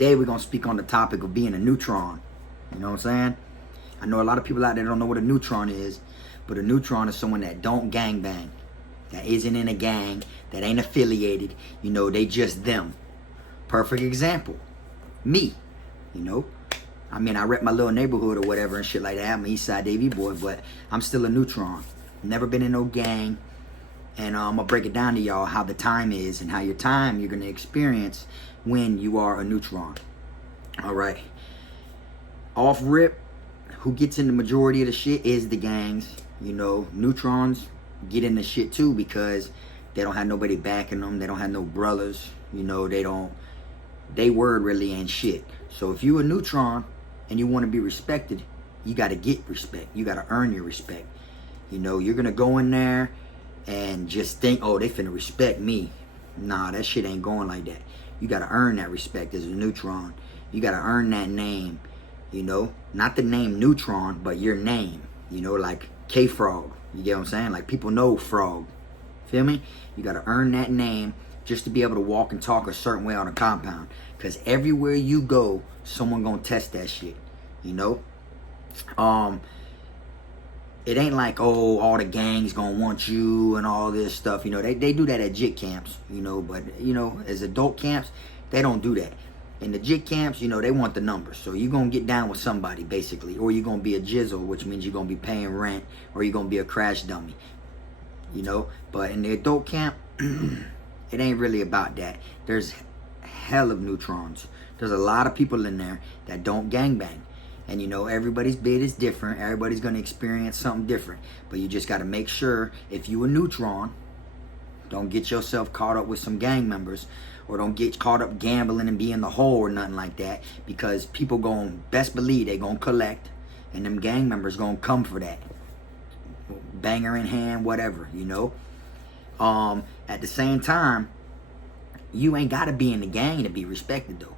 today we're going to speak on the topic of being a neutron. You know what I'm saying? I know a lot of people out there don't know what a neutron is, but a neutron is someone that don't gangbang, that isn't in a gang, that ain't affiliated. You know, they just them. Perfect example, me. You know, I mean, I rep my little neighborhood or whatever and shit like that. I'm an Eastside Davy boy, but I'm still a neutron. Never been in no gang. And I'm going to break it down to y'all how the time is and how your time you're going to experience when you are a neutron. All right. Off rip, who gets in the majority of the shit is the gangs. You know, neutrons get in the shit too because they don't have nobody backing them. They don't have no brothers. You know, they word really ain't shit. So if you a neutron and you want to be respected, you got to get respect. You got to earn your respect. You know, you're going to go in there and just think, oh, they finna respect me. Nah, that shit ain't going like that. You gotta earn that respect as a neutron. You gotta earn that name, you know? Not the name Neutron, but your name. You know, like K-Frog. You get what I'm saying? Like, people know Frog. Feel me? You gotta earn that name just to be able to walk and talk a certain way on a compound. Because everywhere you go, someone gonna test that shit. You know? It ain't like, oh, all the gangs gonna want you and all this stuff. You know, they do that at JIT camps, you know, but, you know, as adult camps, they don't do that. In the JIT camps, you know, they want the numbers. So you're gonna get down with somebody, basically. Or you're gonna be a jizzle, which means you're gonna be paying rent, or you're gonna be a crash dummy. You know? But in the adult camp, it ain't really about that. There's hell of neutrons. There's a lot of people in there that don't gangbang. And you know, everybody's bid is different. Everybody's going to experience something different. But you just got to make sure, if you a neutron, don't get yourself caught up with some gang members. Or don't get caught up gambling and be in the hole or nothing like that. Because people going to best believe they going to collect. And them gang members going to come for that. Banger in hand, whatever, you know. At the same time, you ain't got to be in the gang to be respected though.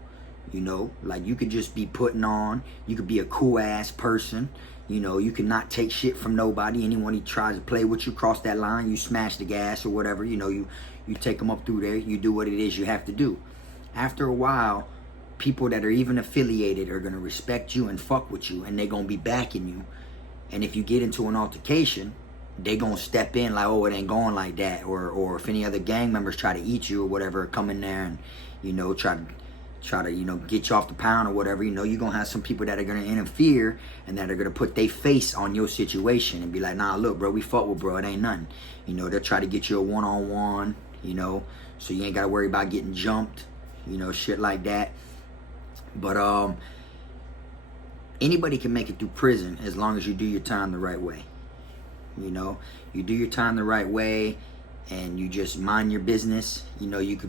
You know, like you could just be putting on. You could be a cool ass person. You know, you could not take shit from nobody. Anyone who tries to play with you, cross that line, you smash the gas or whatever. You know, you take them up through there. You do what it is you have to do. After a while, people that are even affiliated are going to respect you and fuck with you. And they're going to be backing you. And if you get into an altercation, they going to step in like, oh, it ain't going like that. Or if any other gang members try to eat you or whatever, come in there and, you know, try to, you know, get you off the pound or whatever, you know, you're going to have some people that are going to interfere and that are going to put their face on your situation and be like, nah, look, bro, we fuck with bro, it ain't nothing. You know, they'll try to get you a one-on-one, you know, so you ain't got to worry about getting jumped, you know, shit like that. But anybody can make it through prison as long as you do your time the right way. You know, you do your time the right way and you just mind your business. You know, you'll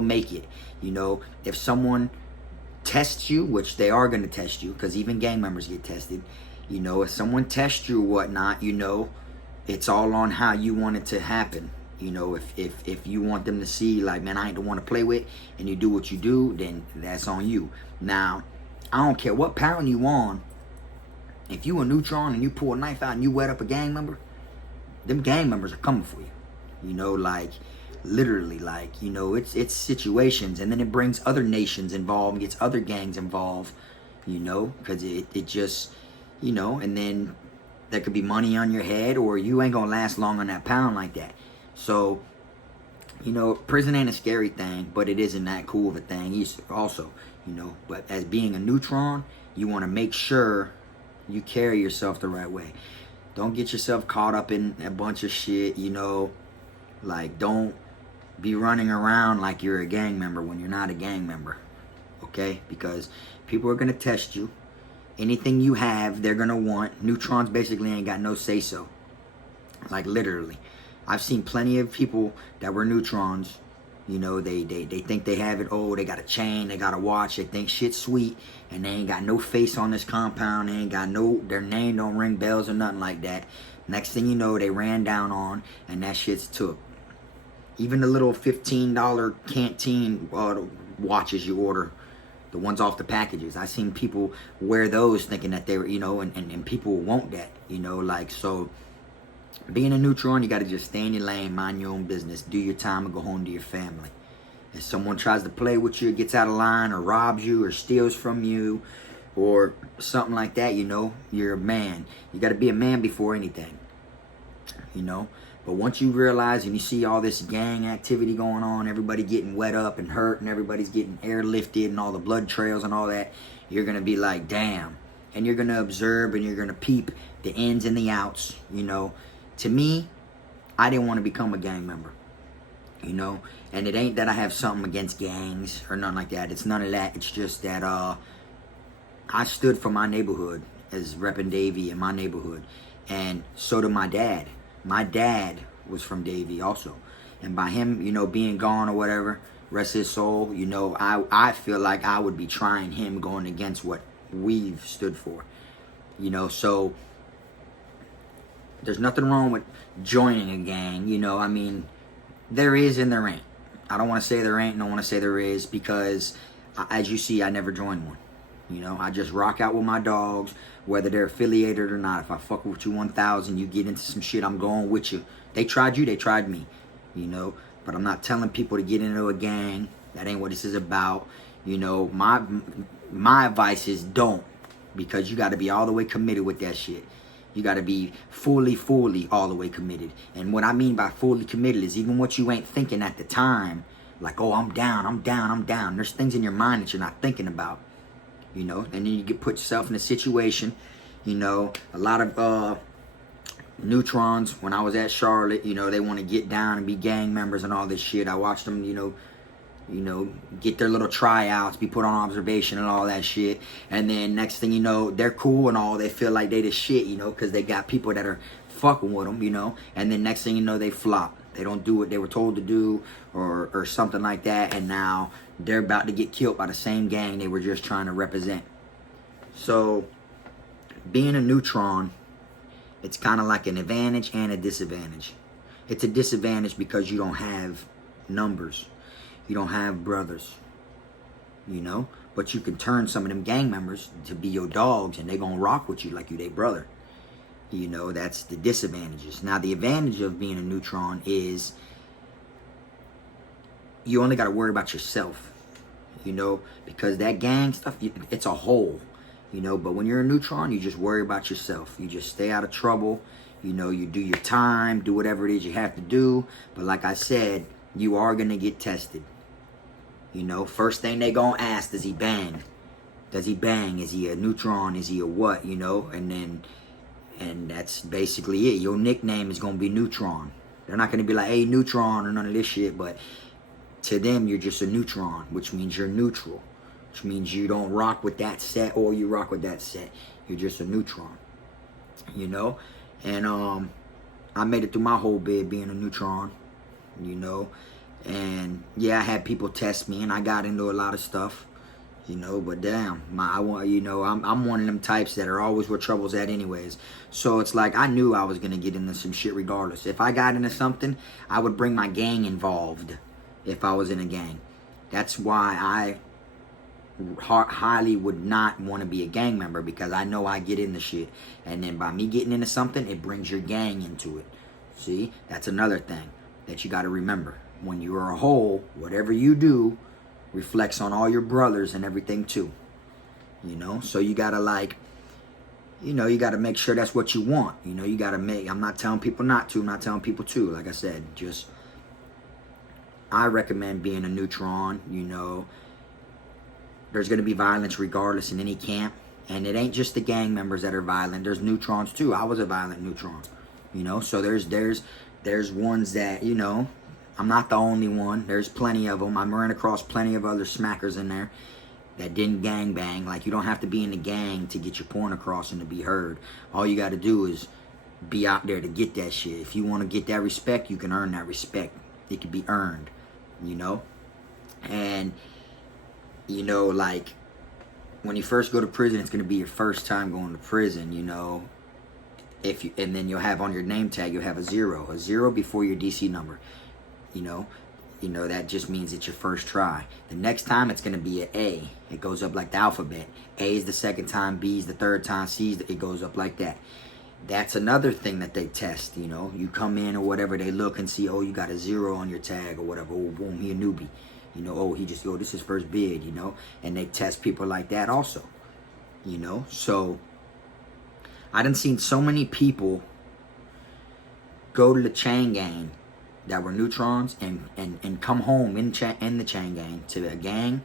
make it. You know, if someone tests you, which they are going to test you, because even gang members get tested. You know, if someone tests you or whatnot, you know, it's all on how you want it to happen. You know, if you want them to see, like, man, I ain't the one to play with, and you do what you do, then that's on you. Now, I don't care what pound you on. If you a neutron and you pull a knife out and you wet up a gang member, them gang members are coming for you. You know, like, literally, like, you know, it's situations. And then it brings other nations involved, gets other gangs involved, you know, because it just, you know, and then there could be money on your head, or you ain't gonna last long on that pound like that. So, you know, prison ain't a scary thing, but it isn't that cool of a thing also, you know. But as being a neutron, you want to make sure you carry yourself the right way. Don't get yourself caught up in a bunch of shit, you know. Like, don't be running around like you're a gang member when you're not a gang member, okay? Because people are going to test you. Anything you have, they're going to want. Neutrons basically ain't got no say-so. Like, literally. I've seen plenty of people that were neutrons. You know, they think they have it. Oh, they got a chain, they got a watch. They think shit's sweet, and they ain't got no face on this compound. They ain't got their name don't ring bells or nothing like that. Next thing you know, they ran down on, and that shit's took. Even the little $15 canteen watches you order, the ones off the packages. I seen people wear those thinking that they were, you know, and people want that, you know, like, so. Being a neutron, you got to just stay in your lane, mind your own business, do your time, and go home to your family. If someone tries to play with you, gets out of line, or robs you, or steals from you, or something like that, you know, you're a man. You got to be a man before anything, you know. But once you realize and you see all this gang activity going on, everybody getting wet up and hurt, and everybody's getting airlifted, and all the blood trails and all that, you're going to be like, damn. And you're going to observe, and you're going to peep the ins and the outs, you know. To me, I didn't want to become a gang member, you know. And it ain't that I have something against gangs or nothing like that. It's none of that. It's just that I stood for my neighborhood as repping Davie in my neighborhood. And so did my dad. My dad was from Davie also. And by him, you know, being gone or whatever, rest his soul, you know, I feel like I would be trying him going against what we've stood for. You know, so there's nothing wrong with joining a gang, you know. I mean, there is and there ain't. I don't want to say there ain't, and I want to say there is, because as you see, I never joined one. You know, I just rock out with my dogs, whether they're affiliated or not. If I fuck with you 1,000, you get into some shit, I'm going with you. They tried you, they tried me, you know. But I'm not telling people to get into a gang. That ain't what this is about. You know, my advice is don't, because you got to be all the way committed with that shit. You got to be fully all the way committed. And what I mean by fully committed is even what you ain't thinking at the time, like, oh, I'm down. There's things in your mind that you're not thinking about, you know. And then you get put yourself in a situation, you know. A lot of Neutrons, when I was at Charlotte, you know, they want to get down and be gang members and all this shit. I watched them, you know, get their little tryouts, be put on observation and all that shit. And then next thing you know, they're cool and all. They feel like they the shit, you know, because they got people that are fucking with them, you know. And then next thing you know, they flop. They don't do what they were told to do, or something like that. And now they're about to get killed by the same gang they were just trying to represent. So being a Neutron, it's kind of like an advantage and a disadvantage. It's a disadvantage because you don't have numbers. You don't have brothers, you know. But you can turn some of them gang members to be your dogs, and they gonna rock with you like you they brother. You know, that's the disadvantages. Now, the advantage of being a Neutron is you only got to worry about yourself, you know, because that gang stuff, it's a whole, you know. But when you're a Neutron, you just worry about yourself. You just stay out of trouble. You know, you do your time, do whatever it is you have to do. But like I said, you are going to get tested. You know, first thing they going to ask, does he bang? Does he bang? Is he a Neutron? Is he a what? You know, and that's basically it. Your nickname is going to be Neutron. They're not going to be like, hey, Neutron or none of this shit. But to them, you're just a Neutron, which means you're neutral. Which means you don't rock with that set or you rock with that set. You're just a Neutron. You know? And I made it through my whole bid being a Neutron. You know? And yeah, I had people test me, and I got into a lot of stuff, you know. But damn, I'm one of them types that are always where trouble's at, anyways. So it's like I knew I was gonna get into some shit regardless. If I got into something, I would bring my gang involved. If I was in a gang, that's why I highly would not want to be a gang member, because I know I get into shit, and then by me getting into something, it brings your gang into it. See, that's another thing that you got to remember. When you are a whole, whatever you do reflects on all your brothers and everything too. You know, so you gotta you gotta make sure that's what you want. You know, you gotta I'm not telling people not to, I'm not telling people to. Like I said, just I recommend being a Neutron. You know, there's gonna be violence regardless in any camp, and it ain't just the gang members that are violent. There's Neutrons too. I was a violent Neutron. You know, so there's ones that, you know, I'm not the only one. There's plenty of them. I'm running across plenty of other smackers in there that didn't gang bang. Like, you don't have to be in the gang to get your point across and to be heard. All you got to do is be out there to get that shit. If you want to get that respect, you can earn that respect. It can be earned, you know. And, you know, like, when you first go to prison, it's going to be your first time going to prison, you know. And then you'll have on your name tag, you'll have a 0 before your DC number. You know, that just means it's your first try. The next time it's going to be an A. It goes up like the alphabet. A is the second time, B is the third time, C is it goes up like that. That's another thing that they test, you know. You come in or whatever, they look and see, oh, you got a 0 on your tag or whatever. Oh, boom, he a newbie. You know, oh, this is his first bid, you know. And they test people like that also, you know. So I done seen so many people go to the chain gang that were neutrons and come home in the chain gang to a gang,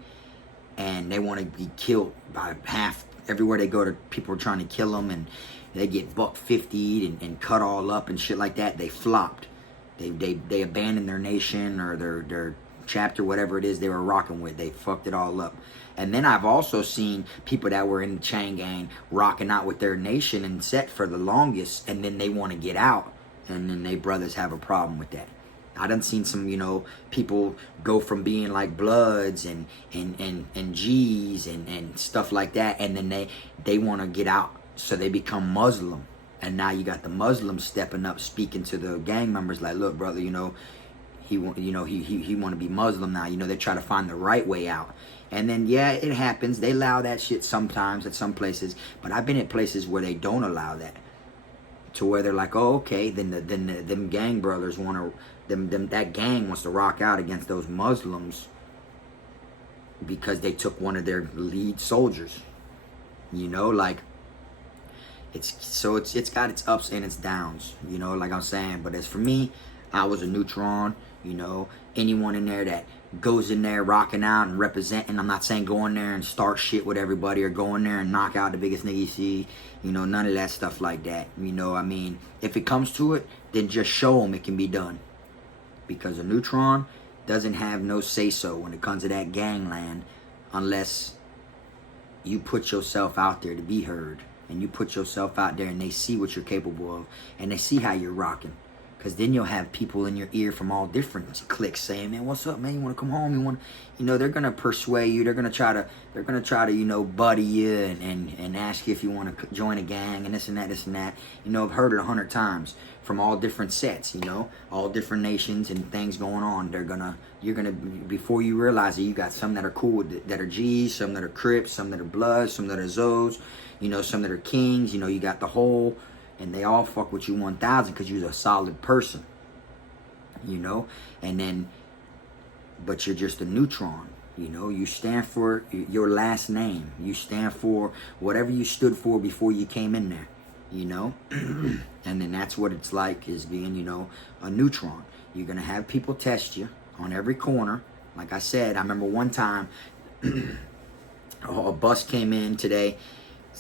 and they want to be killed by half. Everywhere they go, to people are trying to kill them, and they get $150 and cut all up and shit like that. They flopped. They abandoned their nation or their chapter, whatever it is they were rocking with. They fucked it all up. And then I've also seen people that were in the chain gang rocking out with their nation and set for the longest, and then they want to get out, and then they brothers have a problem with that. I done seen some, you know, people go from being like Bloods and G's and stuff like that, and then they want to get out, so they become Muslim. And now you got the Muslims stepping up, speaking to the gang members like, look, brother, you know, he want to be Muslim now. You know, they try to find the right way out. And then, yeah, it happens. They allow that shit sometimes at some places, but I've been at places where they don't allow that. To where they're like, oh, okay, then them gang brothers want to, that gang wants to rock out against those Muslims because they took one of their lead soldiers. You know, like, it's got its ups and its downs, you know, like I'm saying. But as for me, I was a Neutron, you know. Anyone in there that goes in there rocking out and representing, I'm not saying go in there and start shit with everybody or go in there and knock out the biggest nigga you see, you know, none of that stuff like that. You know, I mean, if it comes to it, then just show them it can be done. Because a Neutron doesn't have no say-so when it comes to that gangland unless you put yourself out there to be heard. And you put yourself out there and they see what you're capable of. And they see how you're rocking. Because then you'll have people in your ear from all different cliques saying, man, what's up, man? You want to come home? You know, they're going to persuade you. They're going to try to, you know, buddy you and ask you if you want to join a gang and this and that, this and that. You know, I've heard it 100 times from all different sets, you know, all different nations and things going on. You're going to, before you realize it, you got some that are cool with it, that are G's, some that are Crips, some that are Bloods, some that are Zos, you know, some that are Kings. You know, you got the whole... And they all fuck with you 1,000 because you're a solid person, you know. And then, but you're just a Neutron, you know. You stand for your last name. You stand for whatever you stood for before you came in there, you know. And then that's what it's like, is being, you know, a Neutron. You're gonna have people test you on every corner. Like I said, I remember one time a bus came in today.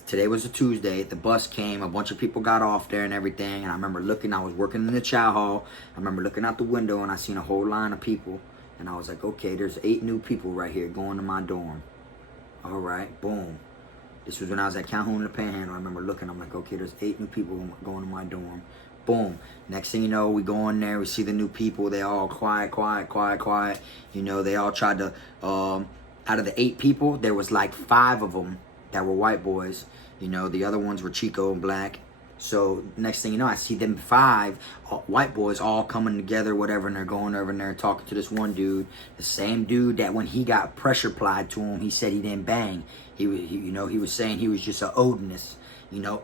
Today was a Tuesday. The bus came. A bunch of people got off there and everything. And I remember looking. I was working in the chow hall. I remember looking out the window and I seen a whole line of people. And I was like, okay, there's 8 new people right here going to my dorm. All right, boom. This was when I was at Calhoun in the Panhandle. I remember looking. I'm like, okay, there's 8 new people going to my dorm. Boom. Next thing you know, we go in there. We see the new people. They all quiet. You know, they all tried to, out of the 8 people, there was like 5 of them that were white boys. You know, the other ones were Chico and black. So next thing you know, I see them 5 white boys all coming together, whatever, and they're going over and they're talking to this one dude, the same dude that when he got pressure applied to him, he said he didn't bang. He was saying he was just an Odinist, you know,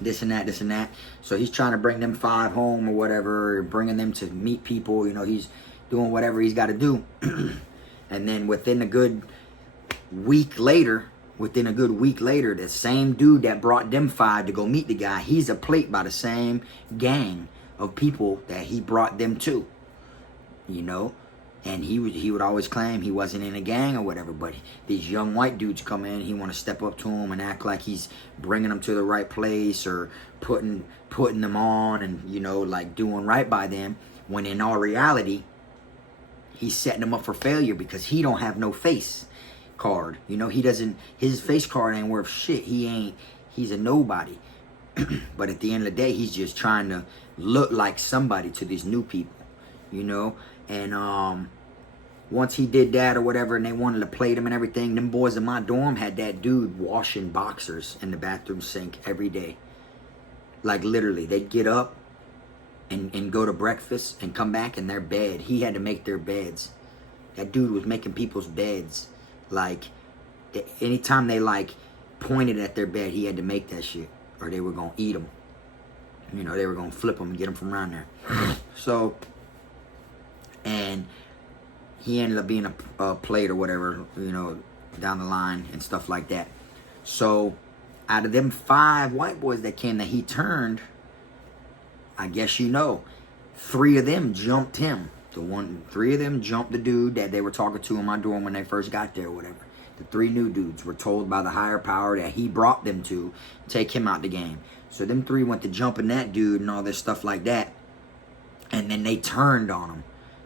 this and that. So he's trying to bring them 5 home or whatever, bringing them to meet people. You know, he's doing whatever he's got to do. And then within a good week later, the same dude that brought them 5 to go meet the guy, he's a plate by the same gang of people that he brought them to, you know. And he would always claim he wasn't in a gang or whatever, but these young white dudes come in, he want to step up to them and act like he's bringing them to the right place or putting them on and, you know, like doing right by them, when in all reality, he's setting them up for failure because he don't have no face card. You know, his face card ain't worth shit. He's a nobody. But at the end of the day, he's just trying to look like somebody to these new people, you know. And once he did that or whatever, and they wanted to plate him and everything, them boys in my dorm had that dude washing boxers in the bathroom sink every day. Like literally, they'd get up and go to breakfast and come back in their bed. He had to make their beds. That dude was making people's beds. Like, anytime they, like, pointed at their bed, he had to make that shit. Or they were going to eat them. You know, they were going to flip them and get them from around there. So, and he ended up being a plate or whatever, you know, down the line and stuff like that. So out of them 5 white boys that came that he turned, I guess you know, 3 of them jumped him. 3 of them jumped the dude that they were talking to in my dorm when they first got there or whatever. The 3 new dudes were told by the higher power that he brought them to take him out the game. So them 3 went to jumping that dude and all this stuff like that. And then they turned on him.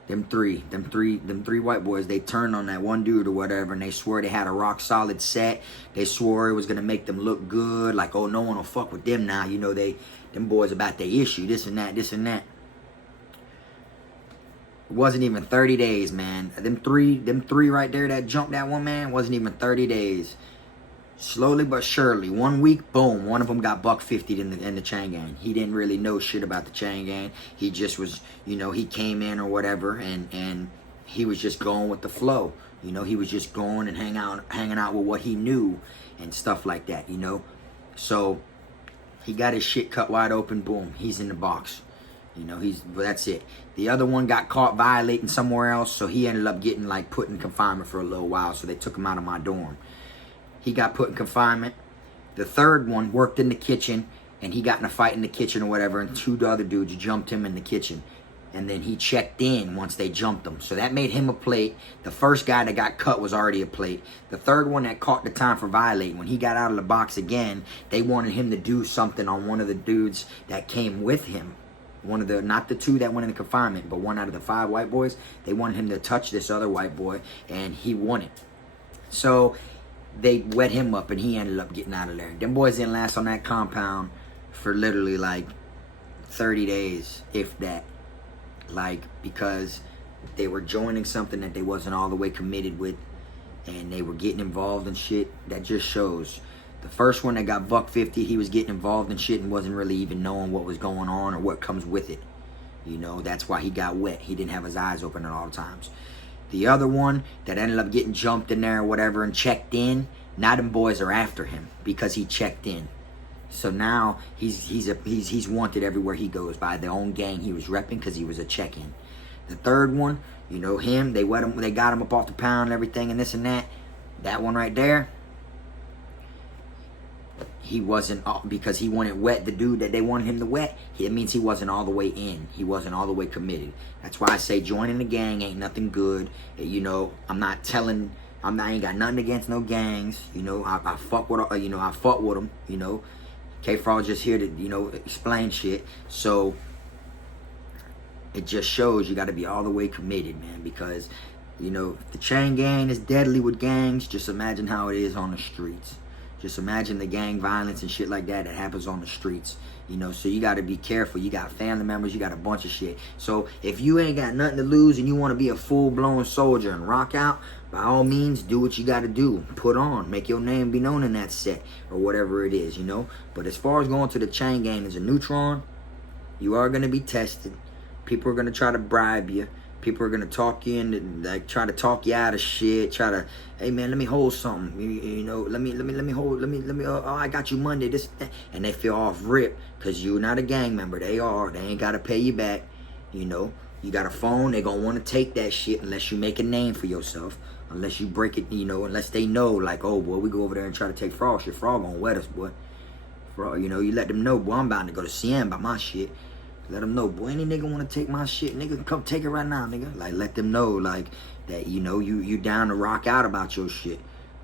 Them three white boys, they turned on that one dude or whatever, and they swore they had a rock solid set. They swore it was gonna make them look good, like, oh, no one will fuck with them now. You know, them boys about their issue, this and that, this and that. It wasn't even 30 days, man. Them three right there that jumped that one man, wasn't even 30 days. Slowly but surely, 1 week, boom, one of them got $150 in the chain gang. He didn't really know shit about the chain gang. He just was, you know, he came in or whatever, and he was just going with the flow. You know, he was just going and hanging out with what he knew and stuff like that, you know. So he got his shit cut wide open, boom, he's in the box. You know, well, that's it. The other one got caught violating somewhere else, so he ended up getting, like, put in confinement for a little while, so they took him out of my dorm. He got put in confinement. The third one worked in the kitchen, and he got in a fight in the kitchen or whatever, and 2 other dudes jumped him in the kitchen. And then he checked in once they jumped him. So that made him a plate. The first guy that got cut was already a plate. The third one that caught the time for violating, when he got out of the box again, they wanted him to do something on one of the dudes that came with him. One of the, not the 2 that went in confinement, but one out of the 5 white boys. They wanted him to touch this other white boy, and he won it. So they wet him up, and he ended up getting out of there. Them boys didn't last on that compound for literally like 30 days, if that. Like, because they were joining something that they wasn't all the way committed with, and they were getting involved in shit. That just shows. The first one that got $150, he was getting involved in shit and wasn't really even knowing what was going on or what comes with it. You know, that's why he got wet. He didn't have his eyes open at all times. The other one that ended up getting jumped in there or whatever and checked in, now them boys are after him because he checked in. So now he's wanted everywhere he goes by the own gang he was repping because he was a check-in. The third one, you know him, they got him up off the pound and everything and this and that. That one right there, he wasn't, because he wanted wet the dude that they wanted him to wet. It means he wasn't all the way in. He wasn't all the way committed. That's why I say joining the gang ain't nothing good. You know, I ain't got nothing against no gangs. You know, I fuck with them. You know, K-Frog just here to, you know, explain shit. So it just shows you got to be all the way committed, man. Because, you know, if the chain gang is deadly with gangs, just imagine how it is on the streets. Just imagine the gang violence and shit like that happens on the streets. You know, so you got to be careful. You got family members. You got a bunch of shit. So if you ain't got nothing to lose and you want to be a full-blown soldier and rock out, by all means, do what you got to do. Put on. Make your name be known in that set or whatever it is, you know. But as far as going to the chain gang as a Neutron, you are going to be tested. People are going to try to bribe you. People are gonna talk you in, like, try to talk you out of shit. Try to, hey man, let me hold something. You know, let me hold. Oh, I got you Monday. This, that. And they feel off rip because you're not a gang member. They are. They ain't gotta pay you back. You know, you got a phone. They gonna want to take that shit unless you make a name for yourself. Unless you break it. You know, unless they know, like, oh boy, we go over there and try to take Frog shit. Frog gonna wet us, boy. Frog, you know, you let them know, boy, I'm bound to go to CM by my shit. Let them know, boy, any nigga want to take my shit, nigga, come take it right now, nigga. Like, let them know, like, that, you know, you down to rock out about your shit.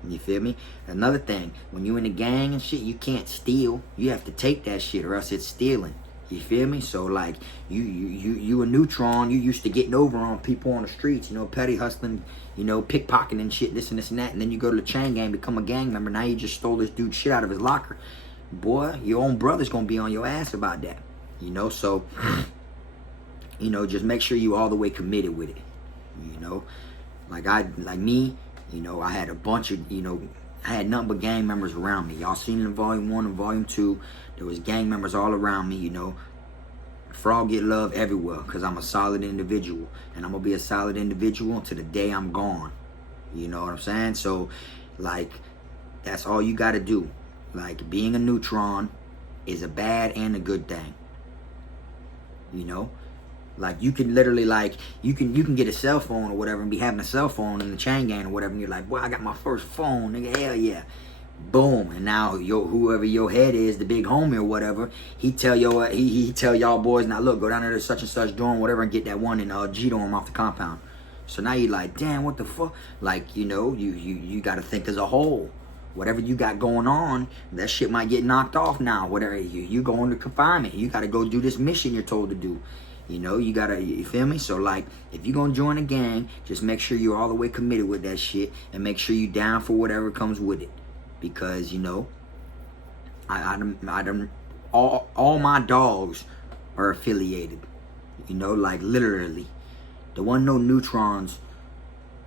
You feel me? Another thing, when you in the gang and shit, you can't steal. You have to take that shit or else it's stealing. You feel me? So, like, you a Neutron, you used to getting over on people on the streets, you know, petty hustling, you know, pickpocketing and shit, this and this and that. And then you go to the chain gang, become a gang member. Now you just stole this dude's shit out of his locker. Boy, your own brother's going to be on your ass about that. You know, so, you know, just make sure you all the way committed with it. You know, like me, you know, I had a bunch of, you know, I had nothing but gang members around me. Y'all seen it in Volume 1 and Volume 2. There was gang members all around me, you know. Frog get love everywhere because I'm a solid individual. And I'm going to be a solid individual until the day I'm gone. You know what I'm saying? So, like, that's all you got to do. Like, being a Neutron is a bad and a good thing. You know, Like you can literally like you can get a cell phone or whatever and be having a cell phone in the chain gang or whatever, and you're like, boy, I got my first phone, nigga, hell yeah. Boom, and now whoever your head is, the big homie or whatever, he tell y'all boys, now look, go down there to such and such doing whatever and get that one and G to him off the compound. So now you like, damn, what the fuck? Like, you know, you got to think as a whole. Whatever you got going on, that shit might get knocked off now. Whatever you go into confinement, you got to go do this mission you're told to do. You know, you gotta, you feel me? So like, if you're gonna join a gang, just make sure you're all the way committed with that shit, and make sure you down for whatever comes with it. Because, you know, all my dogs are affiliated. You know, like literally. There wasn't no neutrons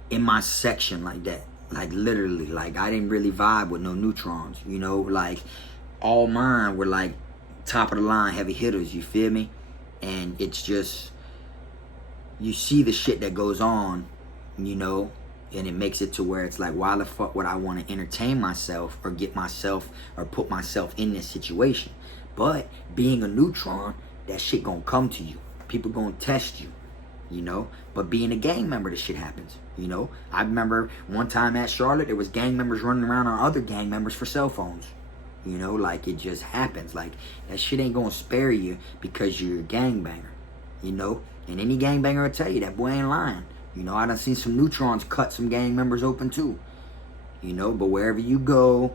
in my section like that. Like literally, like I didn't really vibe with no neutrons. You know, like all mine were like top of the line heavy hitters, you feel me? And it's just, you see the shit that goes on, you know, and it makes it to where it's like, why the fuck would I want to entertain myself or get myself or put myself in this situation? But being a neutron, that shit gonna come to you. People gonna test you, you know. But being a gang member, this shit happens, you know. I remember one time at Charlotte, there was gang members running around on other gang members for cell phones. You know, like it just happens. Like that shit ain't gonna spare you because you're a gangbanger, you know. And any gangbanger will tell you that boy ain't lying. You know, I done seen some neutrons cut some gang members open too. You know, but wherever you go,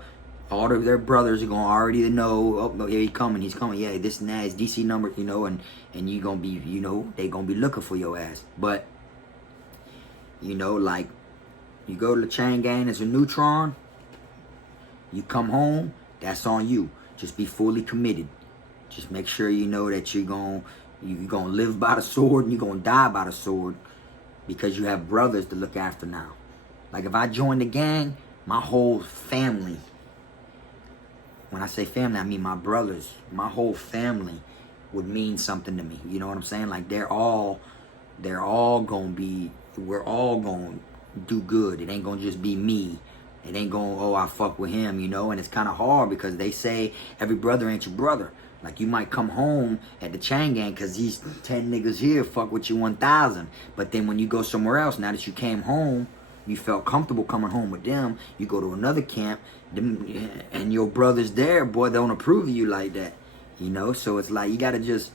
all of their brothers are gonna already know, oh yeah, he's coming, yeah, this and that, his DC number, you know, and you gonna be, you know, they gonna be looking for your ass. But, you know, like, you go to the chain gang as a neutron, you come home, that's on you. Just be fully committed. Just make sure you know that you're gonna live by the sword and you're gonna die by the sword, because you have brothers to look after now. Like if I joined the gang, my whole family, when I say family, I mean my brothers, my whole family would mean something to me. You know what I'm saying? Like we're all gonna do good. It ain't gonna just be me. It ain't going, oh, I fuck with him, you know. And it's kind of hard because they say every brother ain't your brother. Like you might come home at the chain gang because these 10 niggas here fuck with you 1,000. But then when you go somewhere else, now that you came home, you felt comfortable coming home with them, you go to another camp, and your brothers there, boy, don't approve of you like that. You know, so it's like you got to just,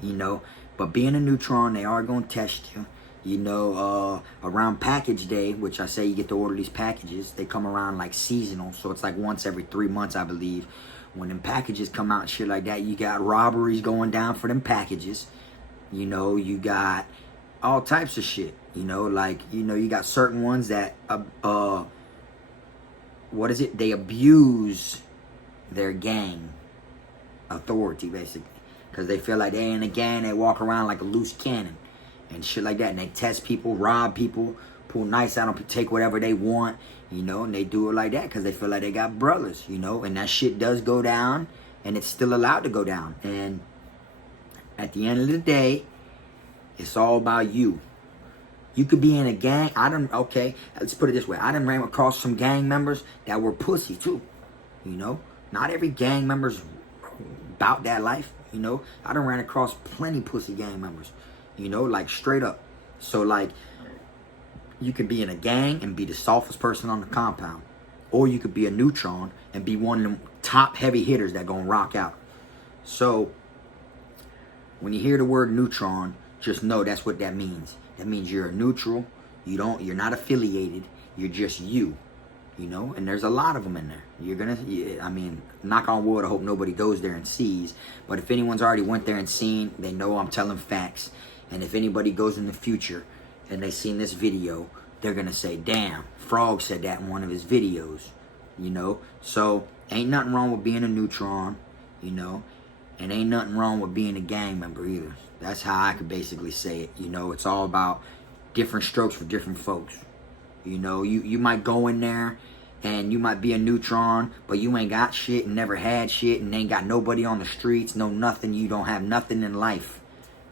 you know. But being a neutron, they are going to test you. You know, around package day, which I say you get to order these packages, they come around like seasonal. So it's like once every 3 months, I believe. When them packages come out and shit like that, you got robberies going down for them packages. You know, you got all types of shit. You know, like, you know, you got certain ones that, they abuse their gang authority, basically. Because they feel like they ain't a gang, they walk around like a loose cannon. And shit like that, and they test people, rob people, pull knives out them, take whatever they want, you know, and they do it like that because they feel like they got brothers, you know, and that shit does go down, and it's still allowed to go down. And at the end of the day, it's all about you. You could be in a gang. Let's put it this way. I done ran across some gang members that were pussy too, you know. Not every gang member's about that life, you know. I done ran across plenty pussy gang members. You know, like straight up. So like, you could be in a gang and be the softest person on the compound. Or you could be a neutron and be one of them top heavy hitters that gonna rock out. So, when you hear the word neutron, just know that's what that means. That means you're a neutral. You're not affiliated. You're just you. You know, and there's a lot of them in there. I mean, knock on wood, I hope nobody goes there and sees. But if anyone's already went there and seen, they know I'm telling facts. And if anybody goes in the future and they seen this video, they're going to say, damn, Frog said that in one of his videos, you know. So, ain't nothing wrong with being a neutron, you know. And ain't nothing wrong with being a gang member either. That's how I could basically say it, you know. It's all about different strokes for different folks. You know, you might go in there and you might be a neutron, but you ain't got shit and never had shit and ain't got nobody on the streets, no nothing. You don't have nothing in life.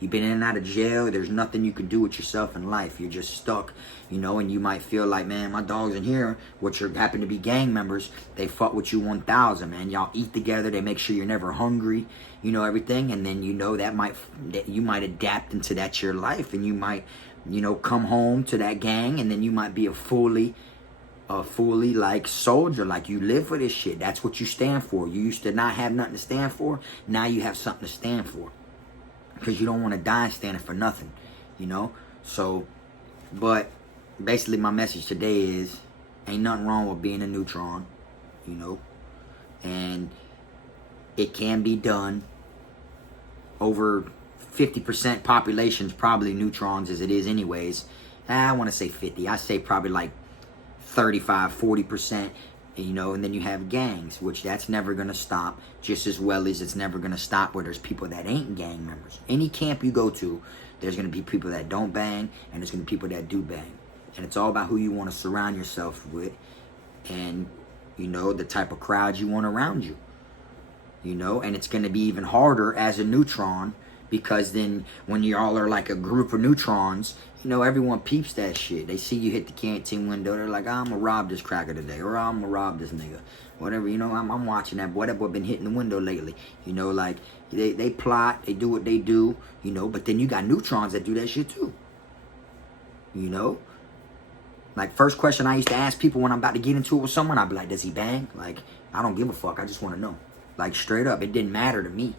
You've been in and out of jail. There's nothing you can do with yourself in life. You're just stuck, you know, and you might feel like, man, my dog's in here, which happen to be gang members. They fuck with you 1,000, man. Y'all eat together. They make sure you're never hungry, you know, everything. And then, you know, that you might adapt into that your life, and you might, you know, come home to that gang, and then you might be a fully like soldier, like you live for this shit. That's what you stand for. You used to not have nothing to stand for. Now you have something to stand for, because you don't want to die standing for nothing, you know. So, but basically my message today is, ain't nothing wrong with being a Neutron, you know, and it can be done. Over 50% population's probably Neutrons, as it is anyways. I want to say 50. I say probably like 35, 40%, you know, and then you have gangs, which that's never going to stop, just as well as it's never going to stop where there's people that ain't gang members. Any camp you go to, there's going to be people that don't bang, and there's going to be people that do bang. And it's all about who you want to surround yourself with, and, you know, the type of crowd you want around you, you know. And it's going to be even harder as a Neutron, because then when you all are like a group of Neutrons, you know, everyone peeps that shit. They see you hit the canteen window. They're like, I'm going to rob this cracker today. Or I'm going to rob this nigga. Whatever, you know, I'm watching that boy. That boy been hitting the window lately. You know, like, they plot. They do what they do, you know. But then you got Neutrons that do that shit too. You know? Like, first question I used to ask people when I'm about to get into it with someone, I'd be like, does he bang? Like, I don't give a fuck. I just want to know. Like, straight up. It didn't matter to me.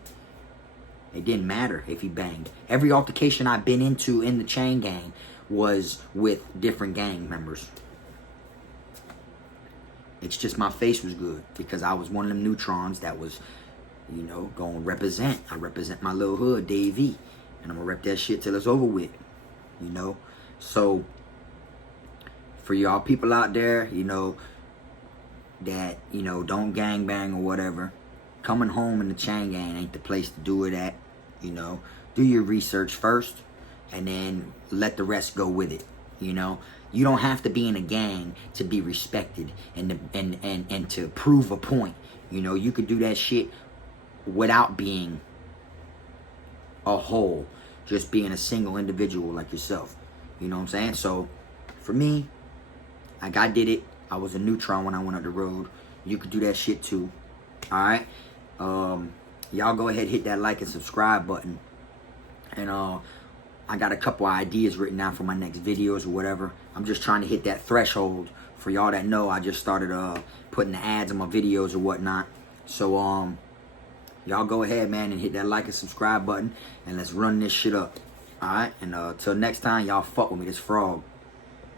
It didn't matter if he banged. Every altercation I've been into in the chain gang was with different gang members. It's just my face was good, because I was one of them Neutrons that was, you know, going to represent. I represent my little hood, Davey. And I'm going to rep that shit till it's over with. You know? So, for y'all people out there, you know, that, you know, don't gang bang or whatever, coming home in the chain gang ain't the place to do it at. You know, do your research first, and then let the rest go with it. You know, you don't have to be in a gang to be respected and to prove a point. You know, you could do that shit without being a whole, just being a single individual like yourself. You know what I'm saying? So, for me, like, I did it. I was a Neutron when I went up the road. You could do that shit too. Alright? Y'all go ahead, hit that like and subscribe button. And I got a couple ideas written down for my next videos or whatever. I'm just trying to hit that threshold. For y'all that know, I just started putting the ads on my videos or whatnot. So y'all go ahead, man, and hit that like and subscribe button, and let's run this shit up. Alright? And till next time, y'all fuck with me. This Frog.